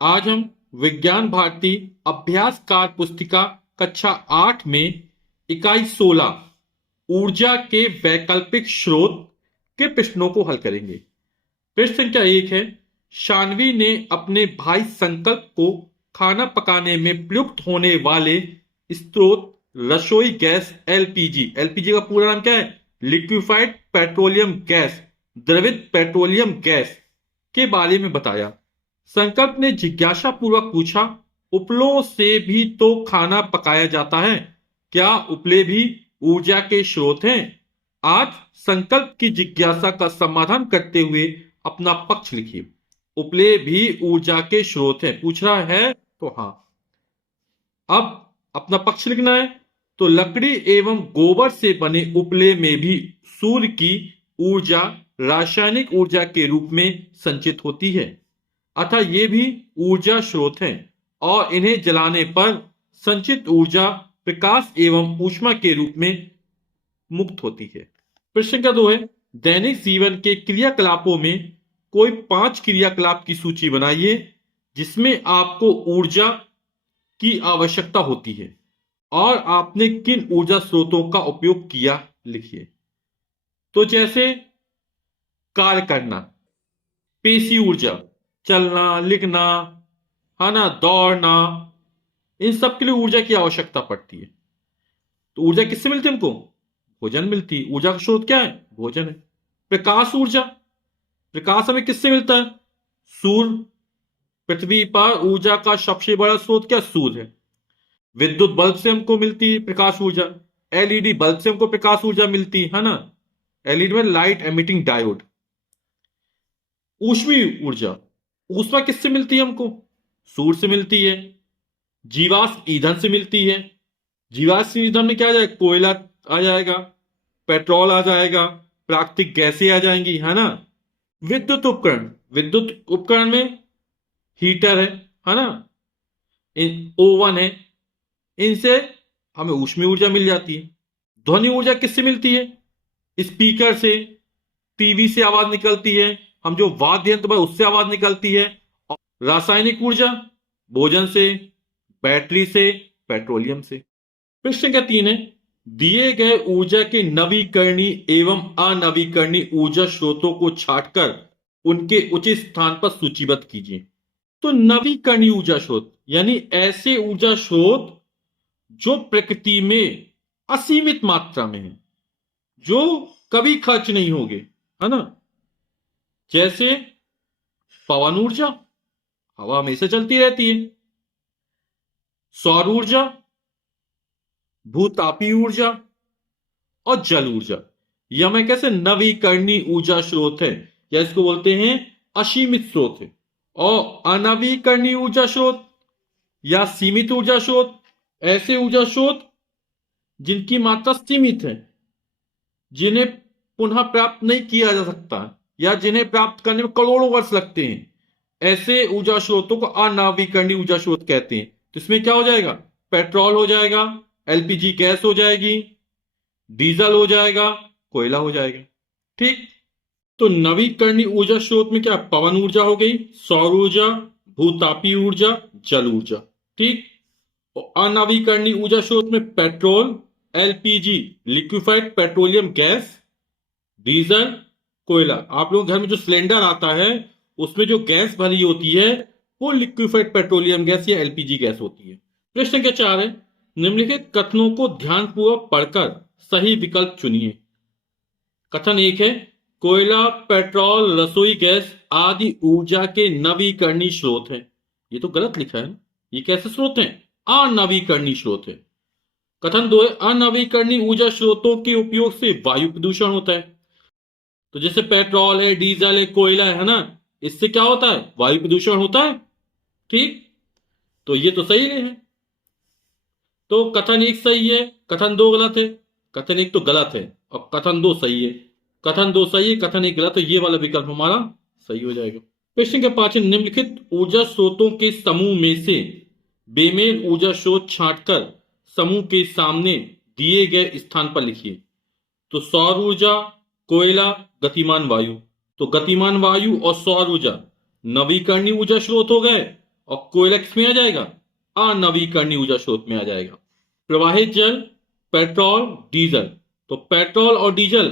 आज हम विज्ञान भारती अभ्यास कार पुस्तिका कक्षा 8 में इकाई 16 ऊर्जा के वैकल्पिक स्रोत के प्रश्नों को हल करेंगे। प्रश्न संख्या 1 है, शानवी ने अपने भाई संकल्प को खाना पकाने में प्रयुक्त होने वाले स्रोत रसोई गैस एलपीजी का पूरा नाम क्या है? लिक्विफाइड पेट्रोलियम गैस, द्रवित पेट्रोलियम गैस के बारे में बताया। संकल्प ने जिज्ञासा पूर्वक पूछा, उपलों से भी तो खाना पकाया जाता है, क्या उपले भी ऊर्जा के स्रोत हैं? आज संकल्प की जिज्ञासा का समाधान करते हुए अपना पक्ष लिखिए। उपले भी ऊर्जा के स्रोत हैं, पूछ रहा है तो हाँ। अब अपना पक्ष लिखना है, तो लकड़ी एवं गोबर से बने उपले में भी सूर्य की ऊर्जा रासायनिक ऊर्जा के रूप में संचित होती है, अतः ये भी ऊर्जा स्रोत हैं और इन्हें जलाने पर संचित ऊर्जा प्रकाश एवं ऊष्मा के रूप में मुक्त होती है। प्रश्न संख्या 2 है, दैनिक जीवन के क्रियाकलापों में कोई 5 क्रियाकलाप की सूची बनाइए जिसमें आपको ऊर्जा की आवश्यकता होती है और आपने किन ऊर्जा स्रोतों का उपयोग किया, लिखिए। तो जैसे कार्य करना, पेशी ऊर्जा, चलना, लिखना, है ना, दौड़ना, इन सब के लिए ऊर्जा की आवश्यकता पड़ती है। तो ऊर्जा किससे मिलती है हमको? भोजन मिलती है। ऊर्जा का स्रोत क्या है? भोजन है। प्रकाश ऊर्जा, प्रकाश हमें किससे मिलता है? सूर्य। पृथ्वी पर ऊर्जा का सबसे बड़ा स्रोत क्या? सूर्य है। विद्युत बल्ब से हमको मिलती है प्रकाश ऊर्जा। एलईडी बल्ब से हमको प्रकाश ऊर्जा मिलती है ना, एलईडी में लाइट एमिटिंग डायोड। ऊष्मीय ऊर्जा, ऊष्मा किससे मिलती है हमको? सूर्य से मिलती है। जीवाश्म ईंधन से मिलती है। जीवाश्म ईंधन में क्या आ जाएगा? कोयला आ जाएगा, पेट्रोल आ जाएगा, प्राकृतिक गैसें आ जाएंगी, है ना। विद्युत उपकरण, विद्युत उपकरण में हीटर है ना, ओवन है, इनसे हमें ऊष्मीय ऊर्जा मिल जाती है। ध्वनि ऊर्जा किससे मिलती है? स्पीकर से, टीवी से आवाज निकलती है, हम जो वाद्य यंत्र पर उससे आवाज निकलती है। और रासायनिक ऊर्जा भोजन से, बैटरी से, पेट्रोलियम से। प्रश्न संख्या 3 है, दिए गए ऊर्जा के नवीकरणीय एवं अनवीकरणीय ऊर्जा स्रोतों को छांटकर उनके उचित स्थान पर सूचीबद्ध कीजिए। तो नवीकरणीय ऊर्जा स्रोत यानी ऐसे ऊर्जा स्रोत जो प्रकृति में असीमित मात्रा में है, जो कभी खर्च नहीं होंगे, है ना। जैसे पवन ऊर्जा, हवा हमेशा चलती रहती है। सौर ऊर्जा, भूतापीय ऊर्जा और जल ऊर्जा, यह हमें कैसे नवीकरणीय ऊर्जा स्रोत है, या इसको बोलते हैं असीमित स्रोत है। और अनवीकरणीय ऊर्जा स्रोत या सीमित ऊर्जा स्रोत, ऐसे ऊर्जा स्रोत जिनकी मात्रा सीमित है, जिन्हें पुनः प्राप्त नहीं किया जा सकता या जिन्हें प्राप्त करने में करोड़ों वर्ष लगते हैं, ऐसे ऊर्जा स्रोतों को अनवीकरणीय ऊर्जा स्रोत कहते हैं। तो इसमें क्या हो जाएगा? पेट्रोल हो जाएगा, एलपीजी गैस हो जाएगी, डीजल हो जाएगा, कोयला हो जाएगा। ठीक, तो नवीकरणीय ऊर्जा स्रोत में क्या? पवन ऊर्जा हो गई, सौर ऊर्जा, भूतापीय ऊर्जा, जल ऊर्जा। ठीक, और अनवीकरणीय ऊर्जा स्रोत में petrol, LPG liquefied petroleum gas, diesel, कोयला। आप लोगों के घर में जो सिलेंडर आता है उसमें जो गैस भरी होती है वो लिक्विफाइड पेट्रोलियम गैस या एलपीजी गैस होती है। प्रश्न संख्या 4 है, निम्नलिखित कथनों को ध्यानपूर्वक पढ़कर सही विकल्प चुनिए। कथन 1 है, कोयला, पेट्रोल, रसोई गैस आदि ऊर्जा के नवीकरणीय स्रोत हैं। ये तो गलत लिखा है, ये कैसे स्रोत हैं? अनवीकरणीय स्रोत है। कथन 2 है, अनवीकरणीय ऊर्जा स्रोतों के उपयोग से वायु प्रदूषण होता है। तो जैसे पेट्रोल है, डीजल है, कोयला है ना, इससे क्या होता है? वायु प्रदूषण होता है। ठीक, तो ये तो सही है। तो कथन 1 सही है, कथन 2 गलत है। कथन 1 तो गलत है और कथन 2 सही है। कथन 2 सही है, कथन 1 गलत है, ये वाला विकल्प हमारा सही हो जाएगा। प्रश्न के 5, निम्नलिखित ऊर्जा स्रोतों के समूह में से बेमेल ऊर्जा स्रोत छांटकर समूह के सामने दिए गए स्थान पर लिखिए। तो सौर ऊर्जा, कोयला, गतिमान वायु। तो गतिमान वायु और सौर ऊर्जा नवीकरणीय ऊर्जा स्रोत हो गए और कोयला किसमें आ जाएगा? अनवीकरणीय ऊर्जा स्रोत में आ जाएगा। प्रवाहित जल, पेट्रोल, डीजल, तो पेट्रोल और डीजल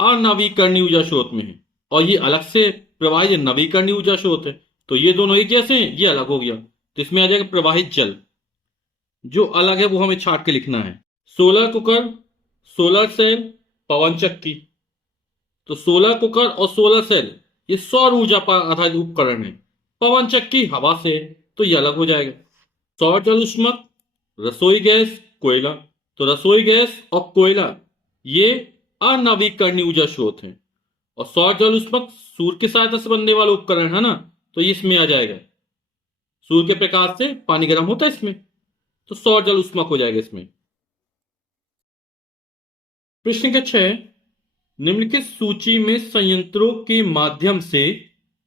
अनवीकरणीय ऊर्जा स्रोत में है और ये अलग से प्रवाहित नवीकरणीय ऊर्जा स्रोत है। तो ये दोनों एक जैसे हैं, ये अलग हो गया, तो इसमें आ जाएगा प्रवाहित जल। जो अलग है वो हमें छाट के लिखना है। सोलर कुकर, सोलर सेल, पवन चक्की। तो सोलर कुकर और सोलर सेल ये सौर ऊर्जा पर आधारित उपकरण है। पवन चक्की हवा से, तो ये अलग हो जाएगा। सौर जल ऊष्मक, रसोई गैस, कोयला। तो रसोई गैस और कोयला ये अनवीकरणीय ऊर्जा स्रोत है और सौर जल ऊष्मक सूर्य की सहायता से बनने वाला उपकरण है ना, तो ये इसमें आ जाएगा। सूर्य के प्रकाश से पानी गर्म होता है इसमें, तो सौर जल ऊष्मक हो जाएगा इसमें। प्रश्न संख्या 6, निम्नलिखित सूची में संयंत्रों के माध्यम से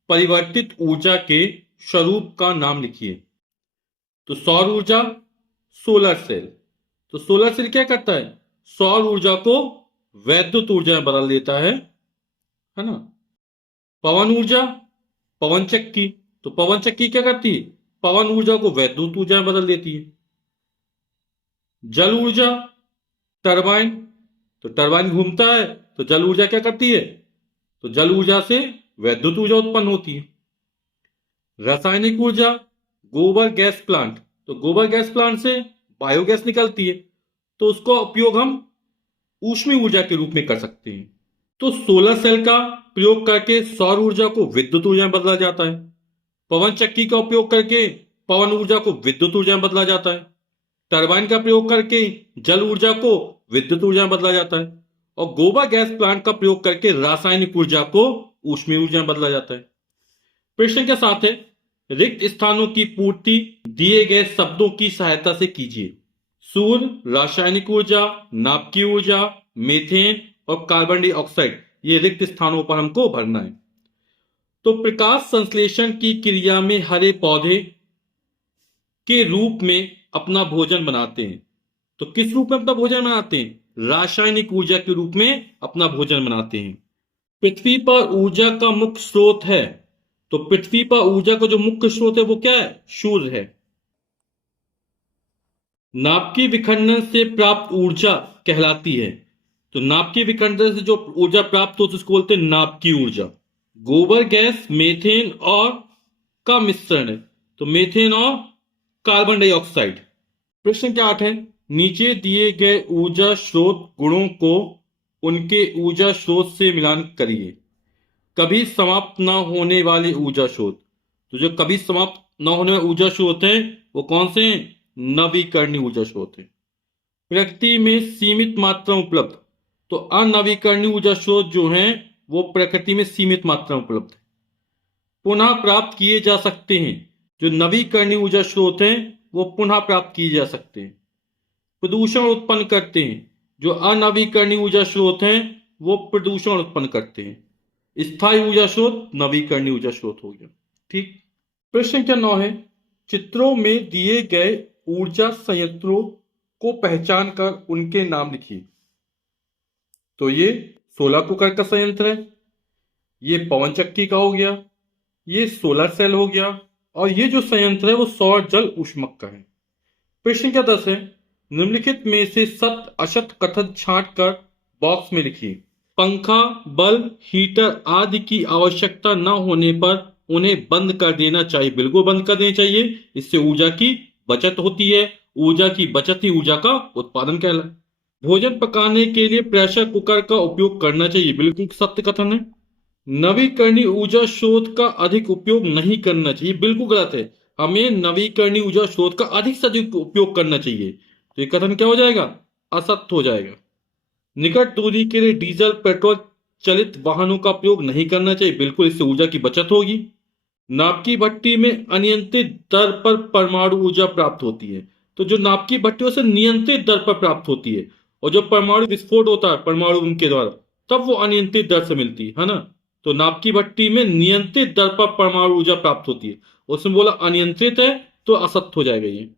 परिवर्तित ऊर्जा के स्वरूप का नाम लिखिए। तो सौर ऊर्जा, सोलर सेल। तो सोलर सेल क्या करता है? सौर ऊर्जा को वैद्युत ऊर्जा में बदल देता है ना। पवन ऊर्जा, पवन चक्की। तो पवन चक्की क्या करती है? पवन ऊर्जा को वैद्युत ऊर्जा में बदल देती है। जल ऊर्जा, टरबाइन। तो टरबाइन घूमता है, तो जल ऊर्जा क्या करती है? तो जल ऊर्जा से वैद्युत ऊर्जा उत्पन्न होती है। रासायनिक ऊर्जा, गोबर गैस प्लांट। तो गोबर गैस प्लांट से बायोगैस निकलती है, तो उसका उपयोग हम ऊष्मीय ऊर्जा के रूप में कर सकते हैं। तो सोलर सेल का प्रयोग करके सौर ऊर्जा को विद्युत ऊर्जा में बदला जाता है। पवन चक्की का उपयोग करके पवन ऊर्जा को विद्युत ऊर्जा में बदला जाता है। टरबाइन का प्रयोग करके जल ऊर्जा को विद्युत ऊर्जा में बदला जाता है और गोबर गैस प्लांट का प्रयोग करके रासायनिक ऊर्जा को ऊष्मीय ऊर्जा में बदला जाता है। प्रश्न के साथ है, रिक्त स्थानों की पूर्ति दिए गए शब्दों की सहायता से कीजिए। सूर्य, रासायनिक ऊर्जा, नाभिकीय ऊर्जा, मीथेन और कार्बन डाइऑक्साइड, ये रिक्त स्थानों पर हमको भरना है। तो प्रकाश संश्लेषण की क्रिया में हरे पौधे के रूप में अपना भोजन बनाते हैं। तो किस रूप में अपना भोजन बनाते हैं? रासायनिक ऊर्जा के रूप में अपना भोजन बनाते हैं। पृथ्वी पर ऊर्जा का मुख्य स्रोत है। तो पृथ्वी पर ऊर्जा का जो मुख्य स्रोत है वो क्या है? सूर्य है। नाभिकीय विखंडन से प्राप्त ऊर्जा कहलाती है। तो नाभिकीय विखंडन से जो ऊर्जा प्राप्त होती है उसको बोलते हैं नाभिकीय ऊर्जा। गोबर गैस मीथेन और का मिश्रण है, तो मीथेन और कार्बन डाइऑक्साइड। प्रश्न क्या 8 है, नीचे दिए गए ऊर्जा स्रोत गुणों को उनके ऊर्जा स्रोत से मिलान करिए। कभी समाप्त न होने वाले ऊर्जा स्रोत। तो जो कभी समाप्त न होने वाले ऊर्जा स्रोत हैं वो कौन से हैं? नवीकरणीय ऊर्जा स्रोत है। प्रकृति में सीमित मात्रा में उपलब्ध। तो अनवीकरणीय ऊर्जा स्रोत जो हैं वो प्रकृति में सीमित मात्रा में उपलब्ध है, पुनः प्राप्त किए जा सकते हैं। जो नवीकरणीय ऊर्जा स्रोत हैं वो पुनः प्राप्त किए जा सकते हैं। प्रदूषण उत्पन्न करते हैं। जो अनवीकरणीय ऊर्जा स्रोत हैं वो प्रदूषण उत्पन्न करते हैं। स्थायी ऊर्जा स्रोत नवीकरणीय ऊर्जा स्रोत हो गया। ठीक। प्रश्न संख्या 9 है, चित्रों में दिए गए ऊर्जा संयंत्रों को पहचान कर उनके नाम लिखिए। तो ये सोलर कुकर का संयंत्र है, ये पवन चक्की का हो गया, ये सोलर सेल हो गया और ये जो संयंत्र है वो सौर जल ऊष्मक का है। प्रश्न संख्या 10 है, निम्नलिखित में से सत्य असत्य कथन छांट कर बॉक्स में लिखिए। पंखा, बल्ब, हीटर आदि की आवश्यकता न होने पर उन्हें बंद कर देना चाहिए। बिल्कुल बंद कर देना चाहिए, इससे ऊर्जा की बचत होती है। ऊर्जा की बचत ही ऊर्जा का उत्पादन कहलाता है। भोजन पकाने के लिए प्रेशर कुकर का उपयोग करना चाहिए। बिल्कुल सत्य कथन है। नवीकरणीय ऊर्जा स्रोत का अधिक उपयोग नहीं करना चाहिए। बिल्कुल गलत है, हमें नवीकरणीय ऊर्जा स्रोत का अधिक से अधिक उपयोग करना चाहिए। तो ये कथन क्या हो जाएगा? असत्य हो जाएगा। निकट दूरी के लिए डीजल पेट्रोल चलित वाहनों का प्रयोग नहीं करना चाहिए। बिल्कुल, इससे ऊर्जा की बचत होगी। नाभिकीय भट्टी में अनियंत्रित दर पर परमाणु ऊर्जा प्राप्त होती है। तो जो नाभिकीय भट्टियों से नियंत्रित दर पर प्राप्त होती है और जो परमाणु विस्फोट होता है परमाणु बम के द्वारा, तब वो अनियंत्रित दर से मिलती है ना। तो नाभिकीय भट्टी में नियंत्रित दर पर परमाणु ऊर्जा प्राप्त होती है, उसमें बोला अनियंत्रित है तो असत्य हो जाएगा ये।